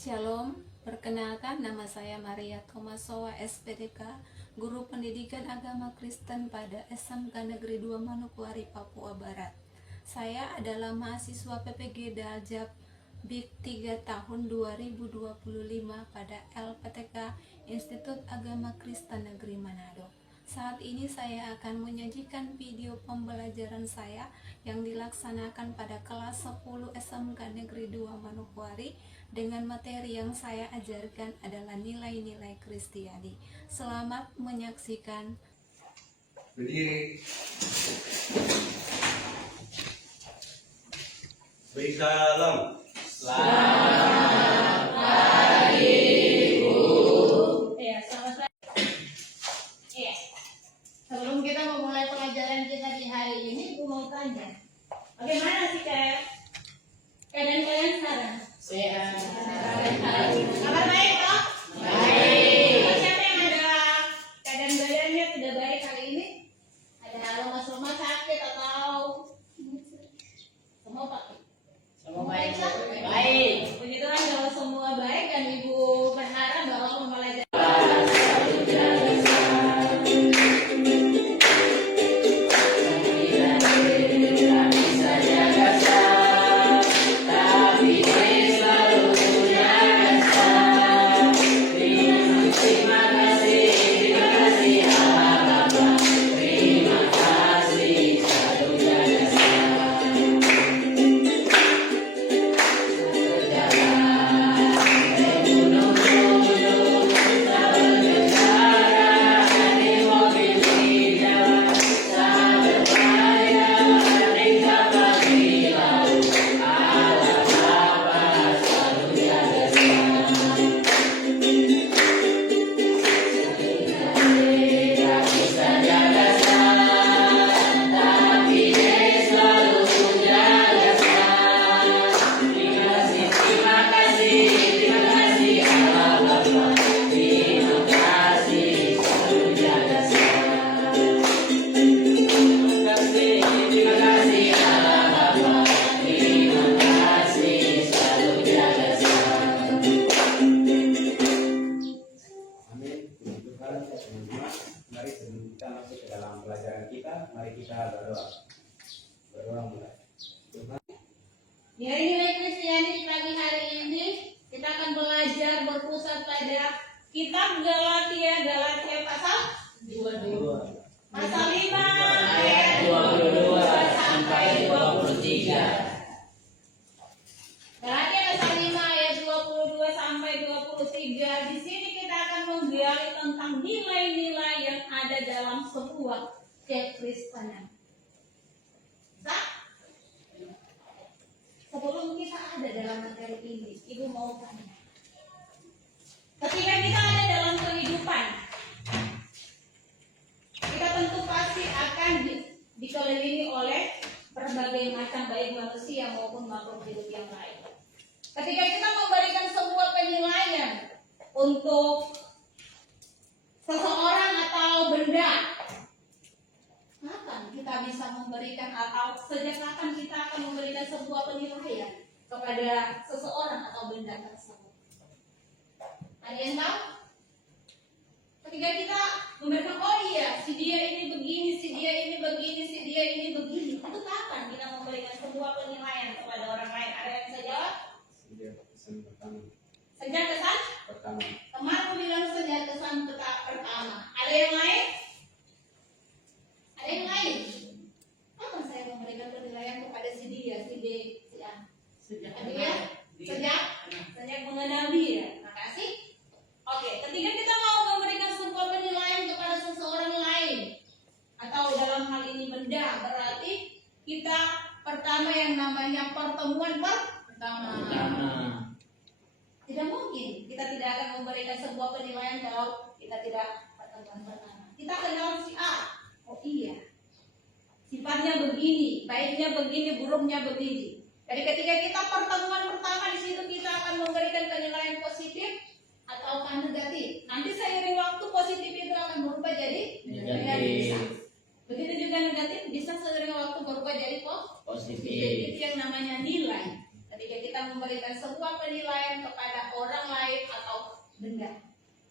Shalom, perkenalkan nama saya Maria Thomasowa SPDK, Guru Pendidikan Agama Kristen pada SMK Negeri 2 Manokwari, Papua Barat. Saya adalah mahasiswa PPG Daljab BIK 3 tahun 2025 pada LPTK Institut Agama Kristen Negeri Manado. Saat ini saya akan menyajikan video pembelajaran saya yang dilaksanakan pada kelas 10 SMK Negeri 2 Manokwari dengan materi yang saya ajarkan adalah nilai-nilai Kristiani. Selamat menyaksikan. Berdiri. Beri salam. Selamat pagi, Bu. Ya, selamat pagi. Ya. Sebelum kita memulai pelajaran kita di hari ini, Bu mau tanya, bagaimana sih keadaan kalian sekarang? Sehat. Kabar baik, Pak? Baik. Siapa yang ada keadaan badannya tidak baik hari ini? Ada lemas-lemas sakit atau semua Pak? Semua baik. Baik. Puji Tuhan kalau semua baik dan Ibu berharap bahwa pembelajaran Mari sebelum kita masuk ke dalam pelajaran kita, mari kita berdoa. Berdoa mulai. nilai-nilai Kristiani pagi hari ini kita akan belajar berpusat pada kitab Galatia pasal 22. pasal 5 ayat 22 sampai 23. Galatia pasal 5 ayat 22 sampai 23. Di sini kita akan menggali tentang nilai-nilai yang ada dalam sebuah kekristenan. Sah? Sebelum kita ada dalam materi ini, Ibu mau tanya. Ketika kita ada dalam kehidupan, kita tentu pasti akan dikelilingi oleh berbagai macam baik manusia maupun makhluk hidup yang lain. Ketika kita memberikan sebuah penilaian untuk seseorang atau benda, kapan kita bisa memberikan atau sejak kapan kita akan memberikan sebuah penilaian kepada seseorang atau benda tersebut? Ada yang tahu? Ketika kita memberikan, oh iya, si dia ini begini, si dia ini begini, si dia ini begini, itu kapan kita memberikan sebuah penilaian kepada orang lain? Ada yang bisa jawab? Sejak kesan Pertama. Kemarin bilang sejak kesan pertama. Ada yang lain? Ada yang lain? Kapan saya memberikan penilaian kepada si dia, si D, si A? Sejak Ada ya? Sejak mengenal dia. Makasih. Oke, ketika kita mau memberikan sebuah penilaian kepada seseorang lain atau dalam hal ini benda, berarti kita pertama yang namanya pertemuan pertama. Tidak mungkin kita tidak akan memberikan sebuah penilaian kalau kita tidak pertemuan pertama. Kita kenal si A, oh iya, sifatnya begini, baiknya begini, buruknya begini. Jadi ketika kita pertemuan pertama, di situ kita akan memberikan penilaian positif ataukah negatif. Nanti seiring waktu positif itu akan berubah jadi Negatif. Begitu juga negatif bisa seiring waktu berubah jadi positif. Positif. Itu yang namanya nilai. Ketika kita memberikan sebuah sebuah penilaian kepada orang lain atau benda.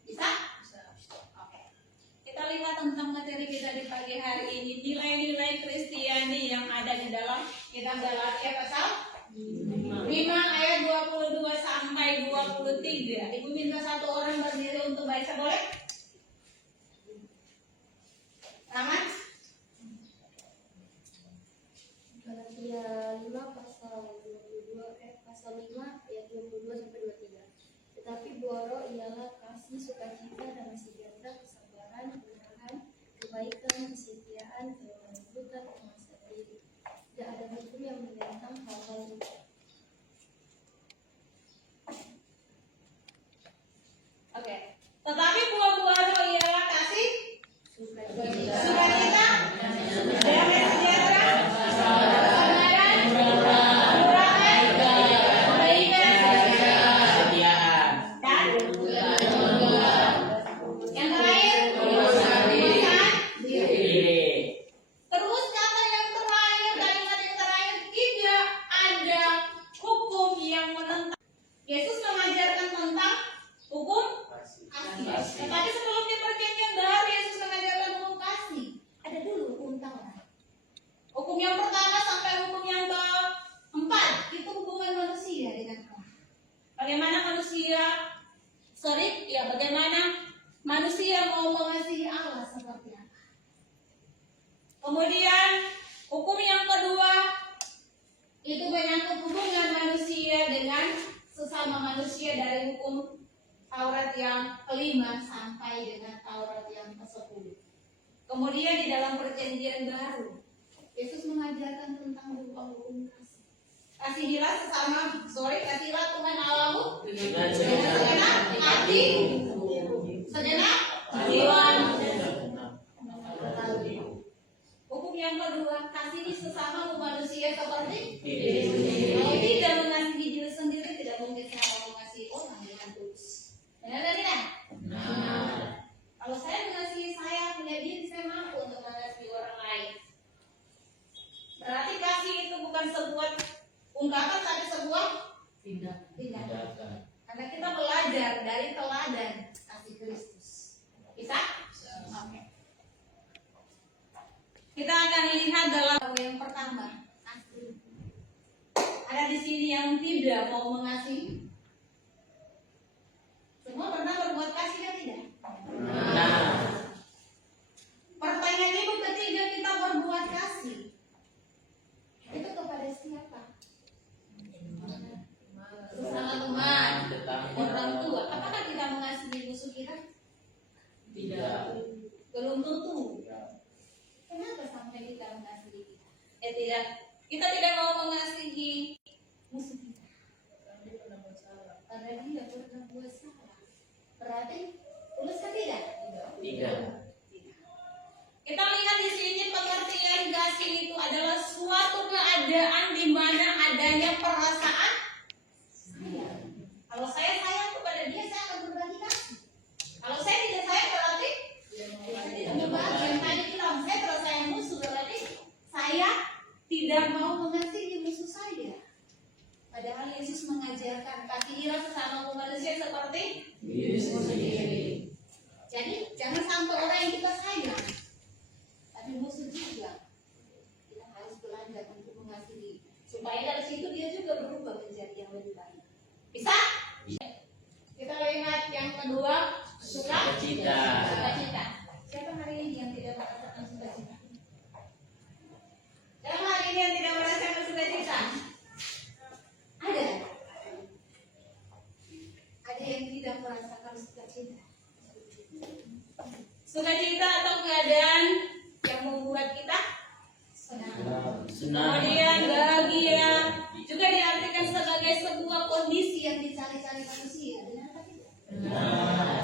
Bisa? Oke. Kita lihat tentang materi kita di pagi hari ini, nilai-nilai Kristiani yang ada di dalam kitab Galatia pasal 5 ayat 22 sampai 23. Ibu minta satu orang berdiri untuk baca, boleh? Tangan? Galatia 5 pasal 5 ayat 22 sampai 23. Tetapi buah roh ialah kasih, sukacita, damai sejahtera, kesabaran, kebenaran, kebaikan, kesetiaan, kelembutan, penguasaan diri. Tidak ada hukum yang menentang hal-hal itu. Oke. Tetapi buah-buah roh ialah kasih, Sukacita, sukacita, damai sejahtera, kesabaran, kemurahan, kebaikan, Kesetiaan. dan yang terakhir, penguasaan diri. Diri. Terus kata yang terakhir, kalimat yang terakhir, tidak ada hukum yang menentang. Yesus mengajarkan tentang hukum kasih. Tetapi sebelum di perjanjian baru Yesus mengajarkan hukum kasih. Ada dulu hukum Taurat. Hukum yang pertama sampai hukum yang keempat itu hubungan manusia dengan Allah. Bagaimana bagaimana manusia mau mengasihi Allah seperti apa. Kemudian hukum yang kedua itu menyangkut hubungan manusia dengan sesama manusia dari hukum Taurat yang kelima sampai dengan Taurat yang ke-10. Kemudian di dalam perjanjian baru Yesus mengajarkan tentang hukum kasih. Kasihilah kasihilah Tuhan Allahmu dengan segenap hati, segenap jiwa. Hukum yang kedua, kasihi sesama manusia seperti diri sendiri. Kalau tidak mengasihi diri sendiri, tidak mungkin saya mengasihi orang dengan tulus. Benar dan tidak? Kalau saya mengasihi saya punya diri, saya mampu untuk mengasihi orang lain. Berarti kasih itu bukan sebuah ungkapan, tapi sebuah tindakan. Karena kita belajar dari teladan kasih Kristus. Bisa? Oke. Kita akan lihat dalam yang pertama, kasih. Ada di sini yang tidak mau mengasihi. Semua pernah berbuat kasih kan tidak? Pertanyaan ibu ketiga, kita berbuat kasih itu kepada siapa? Sesama teman, orang tua. Apakah kita mengasihi musuh kita? Tidak. Belum tentu. Kenapa sampai kita mengasihi kita? Tidak. Kita tidak mau mengasihi musuh kita. Karena dia pernah buat salah. Berarti tulus kan tidak? Tidak. Kita lihat di sini pengertian kasih itu adalah suatu keadaan di mana adanya perasaan sayang. Kalau saya sayang kepada dia, saya akan berbagi kasih. Kalau saya tidak sayang, berarti saya tidak berbagi. Yang tadi bilang saya terasa sayang musuh, berarti saya tidak mau mengasihi musuh saya. Padahal Yesus mengajarkan kasihilah sesama manusia seperti Diri sendiri. jadi jangan sampai orang yang kita sayang tapi musuh juga. Kita harus belajar untuk mengasihi supaya dari situ dia juga berubah menjadi yang lebih baik. Bisa? Kita lihat yang kedua, Sukacita. sukacita. Siapa hari ini yang tidak merasakan sukacita? Siapa hari ini yang tidak merasakan sukacita? Ada. Ada yang tidak merasakan sukacita. Sukacita atau keadaan yang membuat kita senang. Kemudian bahagia juga diartikan sebagai sebuah kondisi yang dicari-cari manusia. Benar atau tidak? Benar.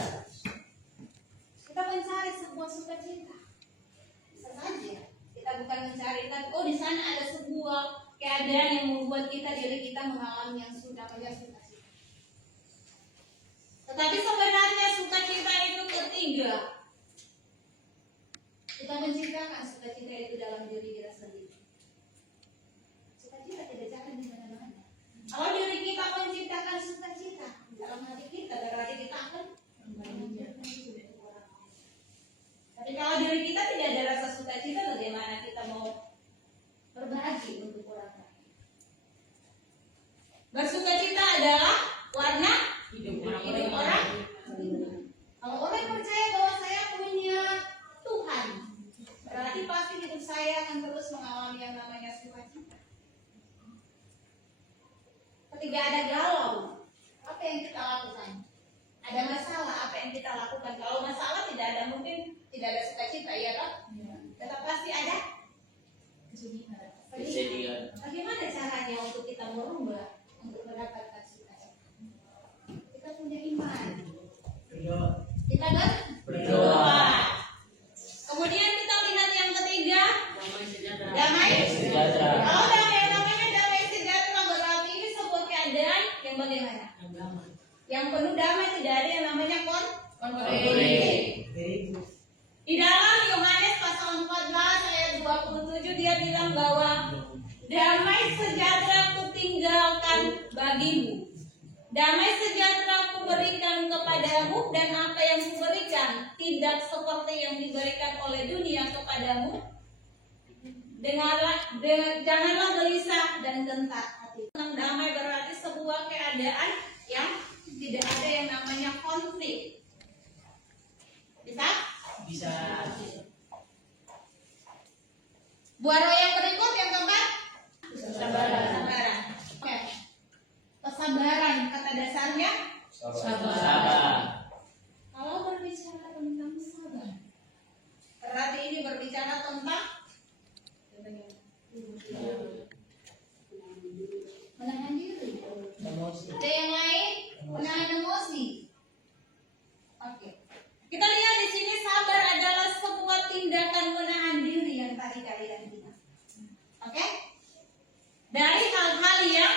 Kita mencari sebuah sukacita. Bisa saja kita bukan mencari, tapi di sana ada sebuah keadaan yang membuat diri kita mengalami yang sudah punya sukacita. Tetapi sebenarnya sukacita itu ketiga. Kita menciptakan sukacita itu dalam diri kita sendiri. Sukacita tidak jalan di mana-mana. Kalau diri kita menciptakan kalau diri kita tidak ada rasa sukacita, bagaimana kita mau berbagi untuk orang lain? Bersukacita adalah warna hidup orang. Kalau orang percaya bahwa saya punya Tuhan, berarti pasti hidup saya akan terus mengalami yang namanya sukacita. Ketika ada galau, apa yang kita lakukan? Ada masalah, apa yang kita lakukan? Kalau masalah tidak ada, mungkin tidak ada sukacita, ya kan? Tetap pasti ada kesedihan. Bagaimana caranya untuk kita merubah, untuk mendapatkan sukacita? Kita punya iman. Kita berdoa. Kemudian kita lihat yang ketiga, damai sejahtera. Kalau yang namanya damai sejahtera berarti ini sebuah keadaan yang bagaimana? Yang penuh damai, tidak ada yang namanya konflik. Di dalam Yohanes pasal 14 ayat 27 dia bilang bahwa damai sejahtera kutinggalkan bagimu. Damai sejahtera kuberikan kepadamu, dan apa yang kuberikan tidak seperti yang diberikan oleh dunia kepadamu. Janganlah gelisah dan gentar hati. Damai berarti sebuah keadaan yang tidak ada yang namanya konflik. Bisa? Buah yang berikut yang keempat, kesabaran. Oke. Kesabaran kata dasarnya Sabar. Kalau berbicara tentang sabar, berarti ini berbicara tentang menahan diri. Ada yang lain, menahan emosi. Oke. Kita lihat di sini sabar adalah sebuah tindakan menahan diri yang tadi kalian bilang. Oke? Dari hal-hal yang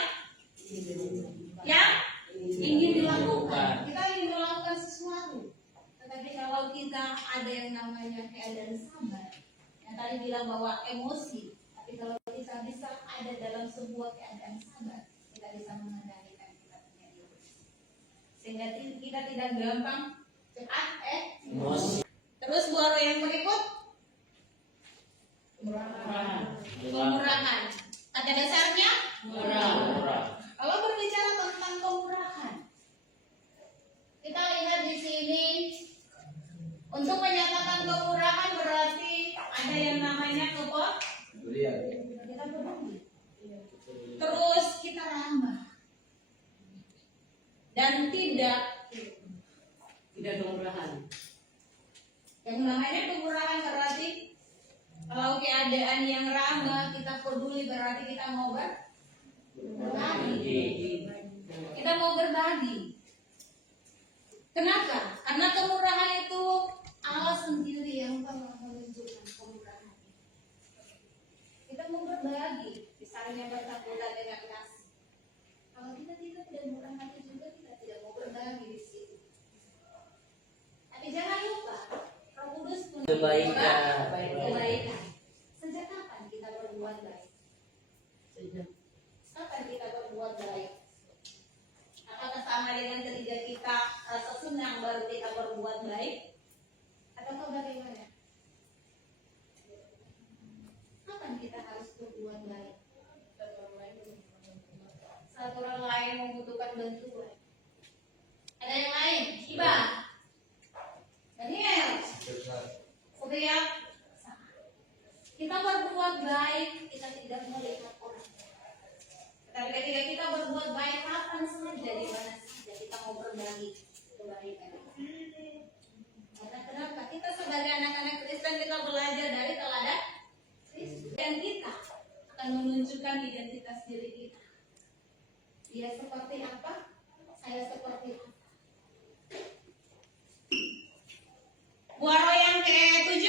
ingin dilakukan. Kita ingin melakukan sesuatu. Tetapi kalau kita ada yang namanya keadaan sabar, yang tadi bilang bahwa emosi, tapi kalau kita bisa ada dalam sebuah keadaan sabar, kita bisa mengendalikan kita punya diri. Sehingga kita tidak gampang cepat Emosi. Terus buah yang berikut, kemurahan. Kata dasarnya Murah. kalau berbicara tentang kemurahan, kita lihat di sini untuk menyatakan kemurahan berarti ada yang namanya kita peduli. Terus kita ramah dan tidak kemurahan. Yang namanya kemurahan berarti kalau keadaan yang ramah, kita peduli, berarti kita mau berbagi. Kita mau berbagi. Kenapa? Karena kemurahan itu Allah sendiri yang telah menunjukkan kemurahan. Kita mau berbagi, misalnya bertakutan dengan kasih. Kalau kita tidak murah hati juga, kita tidak mau berbagi di situ. Tapi jangan lupa, Roh Kudus pun Kebaikan. kebaikan. Sejak kapan kita berbuat baik? Kapan kita berbuat baik? Apakah sama dengan ketika kita rasa senang baru kita berbuat baik? Atau bagaimana? Kapan kita harus berbuat baik? Saat orang lain membutuhkan bantuan. Ada yang lain? Iba, Daniel, Surya. Kita berbuat baik, kita tidak melihat orang. Tapi ketika kita berbuat baik, kapan saja, di mana saja kita mau berbagi kebaikan. Karena kenapa? Kita sebagai anak-anak Kristen, kita belajar dari teladan Kristus. Dan kita akan menunjukkan identitas diri kita. Dia seperti apa? Saya seperti apa? Buah roh yang ke-7,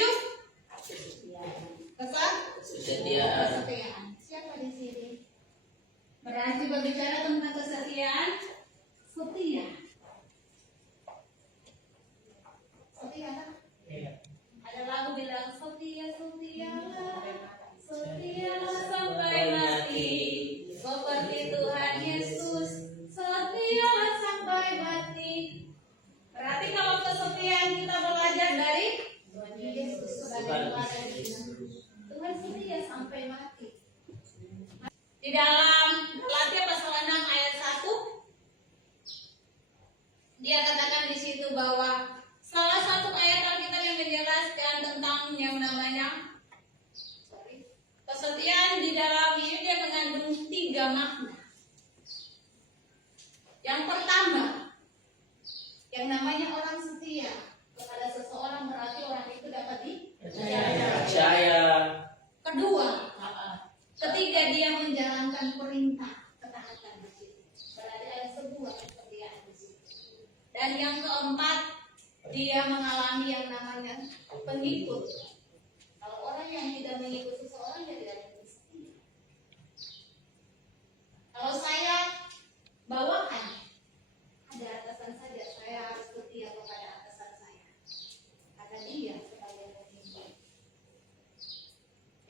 kesetiaan. Siapa di sini? Berarti berbicara tentang kesetiaan, setia. Setia kan? Ada lagu bilang setialah sampai mati, seperti Tuhan Yesus, setialah sampai mati. Berarti kalau kesetiaan kita belajar dari Yesus. kepada Tuhan setia sampai mati. Di dalam Galatia pasal 6 ayat 1 dia katakan di situ bahwa salah satu ayat Alkitab yang menjelaskan tentang yang namanya kesetiaan di dalam ini dia mengandung 3 makna. Yang pertama, yang namanya orang setia kepada seseorang berarti orang itu dapat Percaya. Kedua, ketiga dia menjalankan perintah ketaatan di situ. Berarti ada sebuah kesetiaan di situ. Dan yang keempat, dia mengalami yang namanya pengikut. Kalau orang yang tidak mengikut seseorang dia tidak akan setia. Kalau saya bawahan ada atasan saja, saya harus setia kepada atasan saya. Karena dia sebagai pemimpin.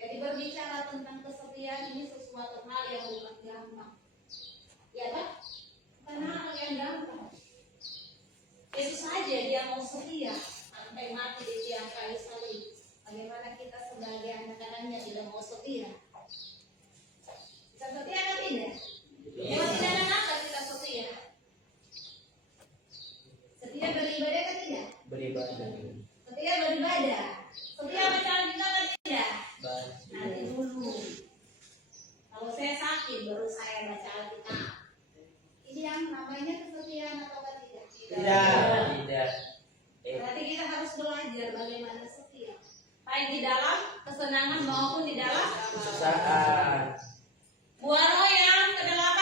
Jadi berbicara tentang kesetiaan ini sesuatu hal yang bukan gampang. Ya kan? Karena hal yang gampang. Yesus saja dia mau setia sampai mati di tiang kayu salib. Bagaimana kita sebagai anak-anaknya tidak mau setia? Bisa setia atau tidak? Kalau tidak ada apa kita setia? Setia beribadah atau tidak? Beribadah. Setia beribadah. Setia baca Alkitab atau tidak? Nanti dulu. Kalau saya sakit baru saya baca Alkitab. Ini yang namanya kesetiaan atau tidak? Tidak. Berarti kita harus belajar bagaimana setia. Baik di dalam kesenangan maupun di dalam Kesusahan. buah roh yang ke-8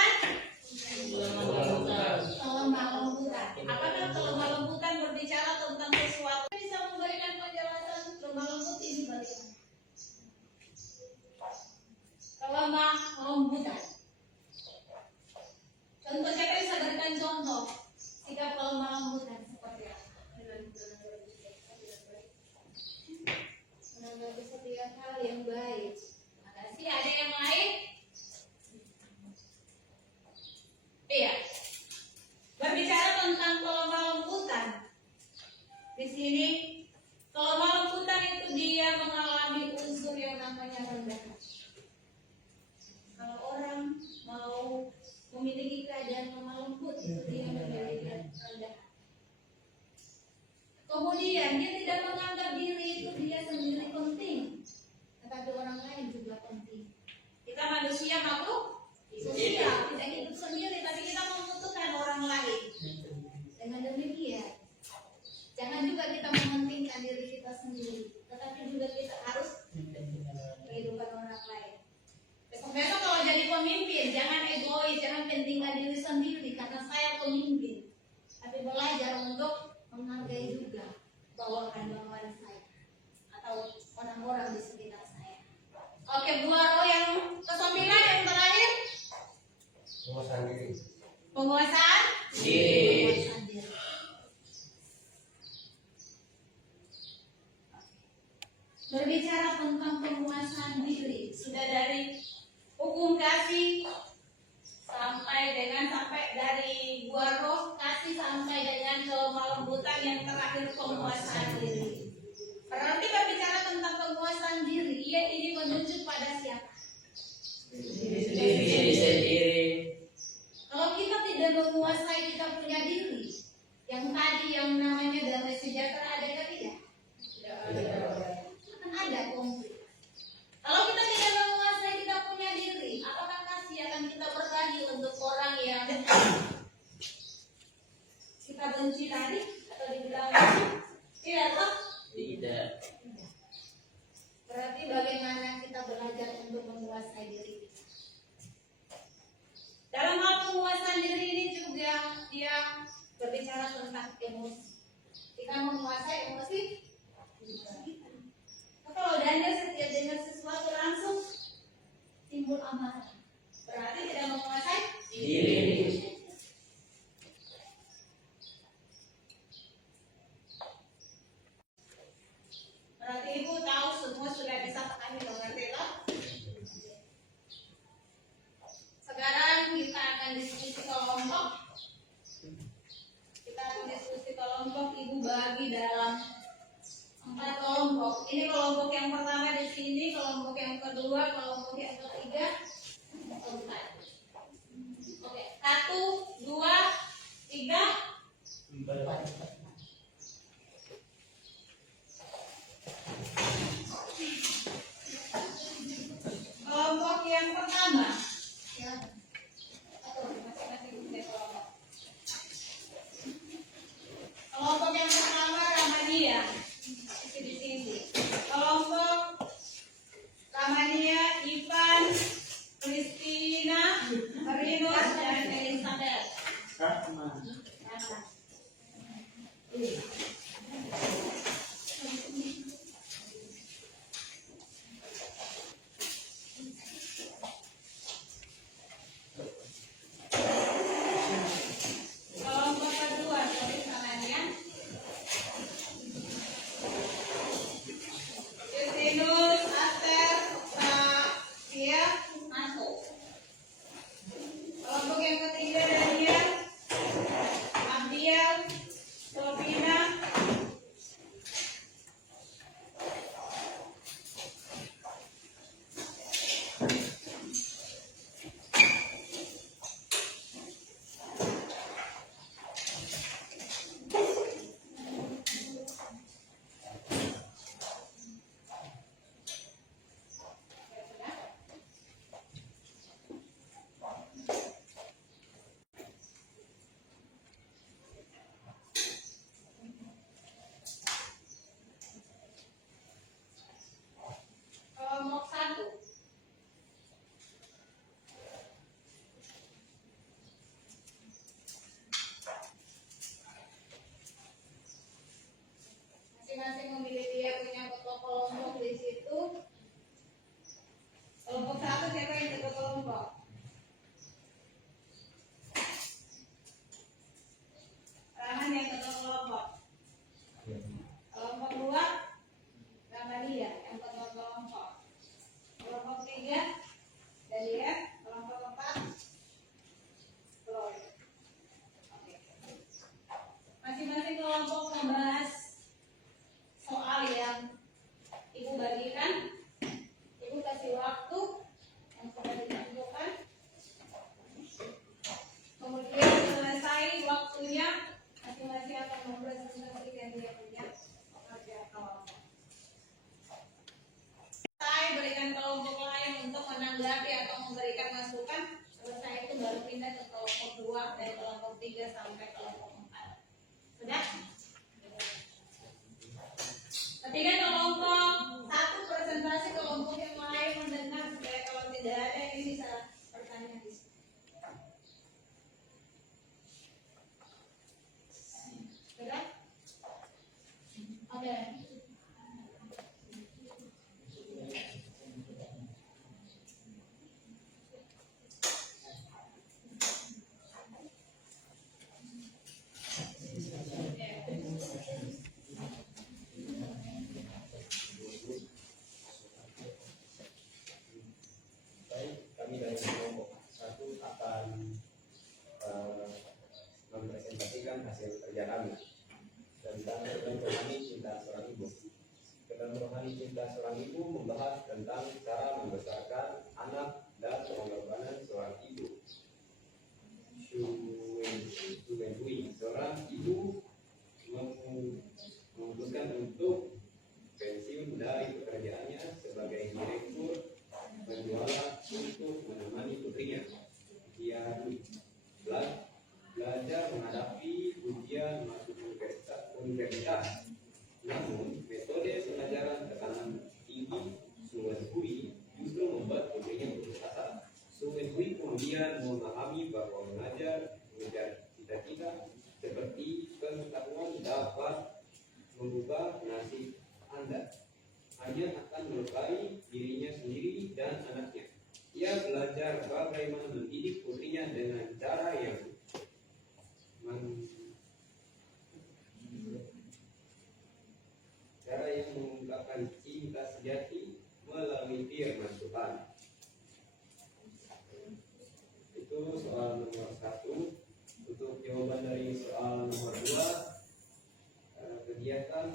Kelembutan. kelembutan. Apakah kelembutan berbicara tentang sesuatu? Bisa memberikan penjelasan lembut ini bagaimana? Kelembutan. Contoh siapa bisa berikan contoh sikap kelembutan seperti apa? Menanggapi setiap hal yang baik. Makasih. Ada yang lain? Iya. Berbicara tentang kelembutan. Di sini kelembutan itu dia mengalami unsur yang namanya rendah hati. Kalau orang mau memiliki keadaan lemah lembut itu dia memiliki rendah hati. Kemudian dia tidak menganggap diri itu dia sendiri penting, tetapi orang lain juga penting. Kita manusia makhluk sosial, tidak hidup sendiri, tapi kita membutuhkan orang lain. Dengan demikian, jangan juga kita mementingkan diri kita sendiri, tetapi juga kita harus kehidupan orang lain. Besok-besok kalau jadi pemimpin, jangan egois, jangan pentingkan diri sendiri karena saya pemimpin. Tapi belajar untuk menghargai juga bawahan-bawahan saya atau orang-orang di sekitar saya. Oke, buah roh yang ke-9 yang terakhir. Penguasaan diri. Penguasaan Diri. Penguasaan diri. Berbicara tentang penguasaan diri, sudah dari hukum kasih sampai dari buah roh kasih sampai dengan kelembutan yang terakhir penguasaan diri. Berarti berbicara tentang penguasaan diri, ia ini menunjuk pada siapa? Diri sendiri. Kalau kita tidak menguasai kita punya diri, yang tadi yang namanya damai sejahtera ada tidak? Akan ada konflik. Kalau kita tidak menguasai kita punya diri, apakah kasih akan kita berbagi untuk orang yang kita benci tadi atau dibilang tidak toh? Tidak. Berarti bagaimana kita belajar untuk menguasai diri kita. Dalam hal penguasaan diri ini juga dia berbicara tentang emosi. Kita menguasai emosi kita. Kalau Daniel setiap dengar sesuatu langsung timbul amarah. Berarti tidak menguasai Diri. Berarti ibu tahu semua sudah bisa pahami mengerti loh. Sekarang kita akan diskusi kelompok. Kita akan diskusi kelompok. Ibu bagi dalam 4 4 kelompok. Ini kelompok yang pertama di sini, kelompok yang kedua, kelompok yang ketiga, keempat. Oke, 1, 2, 3, 4. Kelompok yang pertama. Ya. Masing-masing kelompok. Kelompok yang pertama Ramania. Di sini. Kelompok Ramania, Ivan, Kristina, Rinus, dan Elizabeth. Kelompok kedua, tulis namanya. Justinus, Aster, Prasia, masuk. Kelompok yang ketiga Daniel, Abdiel, Sofina, kelompok satu. Masing-masing memilih dia punya foto kelompok di situ. Kelompok satu siapa yang ketua kelompok? Rahman yang ketua kelompok. Kelompok dua Ramalia yang ketua kelompok. Kelompok tiga Dalia. Kelompok empat Chloe. Oke. Masing-masing kelompok membahas soal yang ibu bagikan. Ibu kasih waktu yang sudah ditentukan. Kemudian selesai waktunya, masing-masing akan mempresentasikan dia punya pekerjaan kelompok. Saya berikan kelompok lain untuk menanggapi atau memberikan masukan. Selesai itu baru pindah ke kelompok 2 dari kelompok 3 sampai kelompok 4. Sudah? Ketika kelompok satu presentasi, kelompok yang lain mendengar supaya kalau tidak ada ini bisa bertanya di sini. Sudah? Oke. Baik, kami dari kelompok satu akan mempresentasikan hasil kerja kami tentang keterangan rohani cinta seorang ibu. Keterangan rohani cinta seorang ibu membahas tentang cara membesarkan anak dan pengorbanan seorang ibu. Shuwenhui, seorang ibu memutuskan untuk pensiun dari pekerjaannya sebagai direktur penjualan untuk menemani putrinya. Dia belajar menghadapi ujian masuk universitas. Namun, metode pengajaran tekanan tinggi Shuwenhui justru membuat putrinya putus asa. Shuwenhui kemudian memahami bahwa mengejar cita-cita seperti pengetahuan dapat mengubah nasib Anda. Hanya akan melukai dirinya sendiri dan anaknya. Ia belajar bagaimana mendidik putrinya dengan cara yang mengungkapkan cinta sejati melalui firman Tuhan. Itu soal nomor 1. Untuk jawaban dari soal nomor 2, kegiatan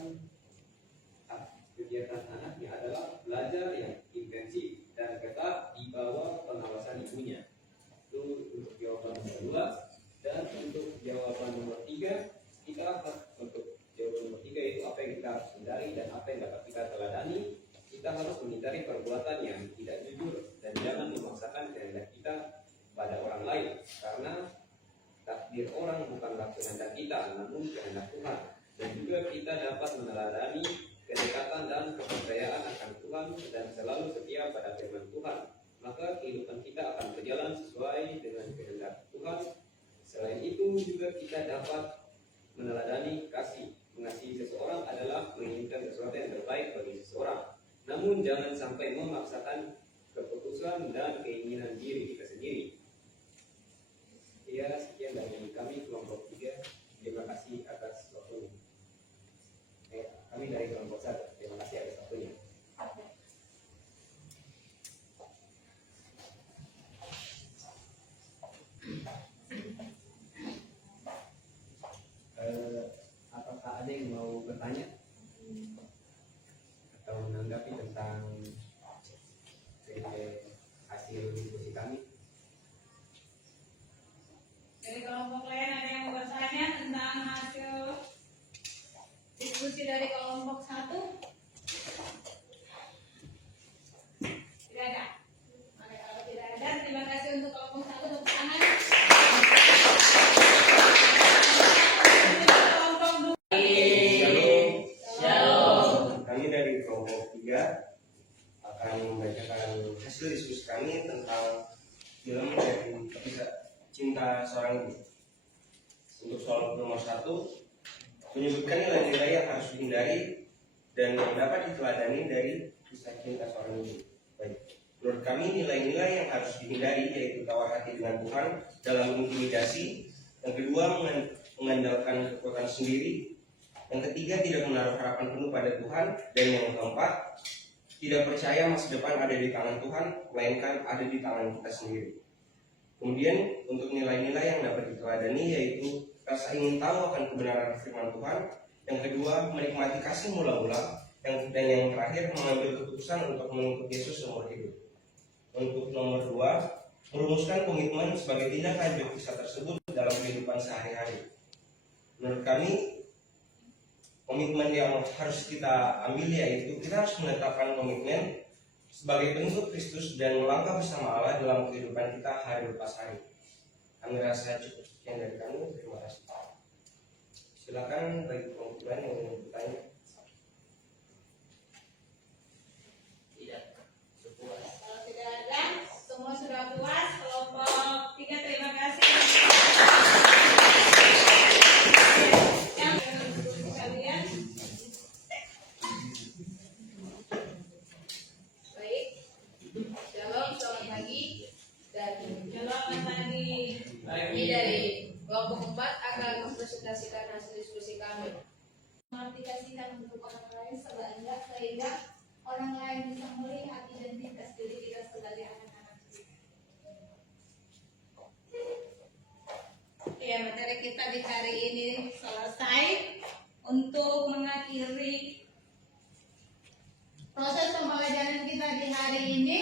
ketiga, kita untuk jawaban nomor 3 itu apa yang kita harus hindari dan apa yang dapat kita teladani. Kita harus menghindari perbuatan yang tidak jujur dan jangan memaksakan kehendak kita pada orang lain, karena takdir orang bukanlah kehendak kita, namun kehendak Tuhan. Dan juga kita dapat meneladani kedekatan dan kepercayaan akan Tuhan dan selalu setia pada firman Tuhan. Maka kehidupan kita akan berjalan sesuai dengan kehendak Tuhan. Selain itu juga kita dapat meneladani kasih. Mengasihi seseorang adalah menginginkan sesuatu yang terbaik bagi seseorang. Namun jangan sampai memaksakan keputusan dan keinginan diri kita sendiri. Ya, sekian dari kami kelompok 3. Terima kasih atas waktunya. Kami dari kelompok 1. Terima kasih atas waktunya. Apakah ada yang mau bertanya atau menanggapi tentang hasil diskusi kami? Dari kelompok lain ada yang mau bertanya tentang hasil diskusi dari kelompok 1? Tidak ada. Oke, kalau tidak ada, terima kasih untuk kelompok 1 tepuk tangan. Kelompok 2. Shalom. Kami dari kelompok 3 akan membacakan hasil diskusi kami tentang film dari Cinta Seorang Ibu. Untuk soal nomor 1, menyebutkan nilai-nilai yang harus dihindari dan yang dapat diteladani dari kisah cinta seorang ibu. Baik. Menurut kami nilai-nilai yang harus dihindari yaitu tawar hati dengan Tuhan dalam mengintimidasi. Yang kedua, mengandalkan kekuatan sendiri. Yang ketiga, tidak menaruh harapan penuh pada Tuhan. Dan yang keempat, tidak percaya masa depan ada di tangan Tuhan, melainkan ada di tangan kita sendiri. Kemudian untuk nilai-nilai yang dapat diteladani yaitu rasa ingin tahu akan kebenaran firman Tuhan. Yang kedua, menikmati kasih mula-mula. Dan yang terakhir, mengambil keputusan untuk mengikut Yesus seumur hidup. Untuk nomor 2, merumuskan komitmen sebagai tindak lanjut kisah tersebut dalam kehidupan sehari-hari. Menurut kami, komitmen yang harus kita ambil yaitu kita harus menetapkan komitmen sebagai bentuk Kristus dan melangkah bersama Allah dalam kehidupan kita hari lepas hari. Kami rasa cukup sekian dari kami. Terima kasih. Silakan bagi kelompok lain yang ingin bertanya. Tidak. Sepuas. Kalau tidak ada, semua sudah puas. Kelompok 3 terima kasih. Yang kalian baik. Shalom, selamat pagi. Dan shalom pagi. Kami dari kelompok 4 akan mempresentasikan hasil diskusi kami. Mengaplikasikan untuk orang lain sebanyak sehingga orang lain bisa melihat identitas diri kita sebagai anak-anak Tuhan. Ya, materi kita di hari ini selesai. Untuk mengakhiri proses pembelajaran kita di hari ini,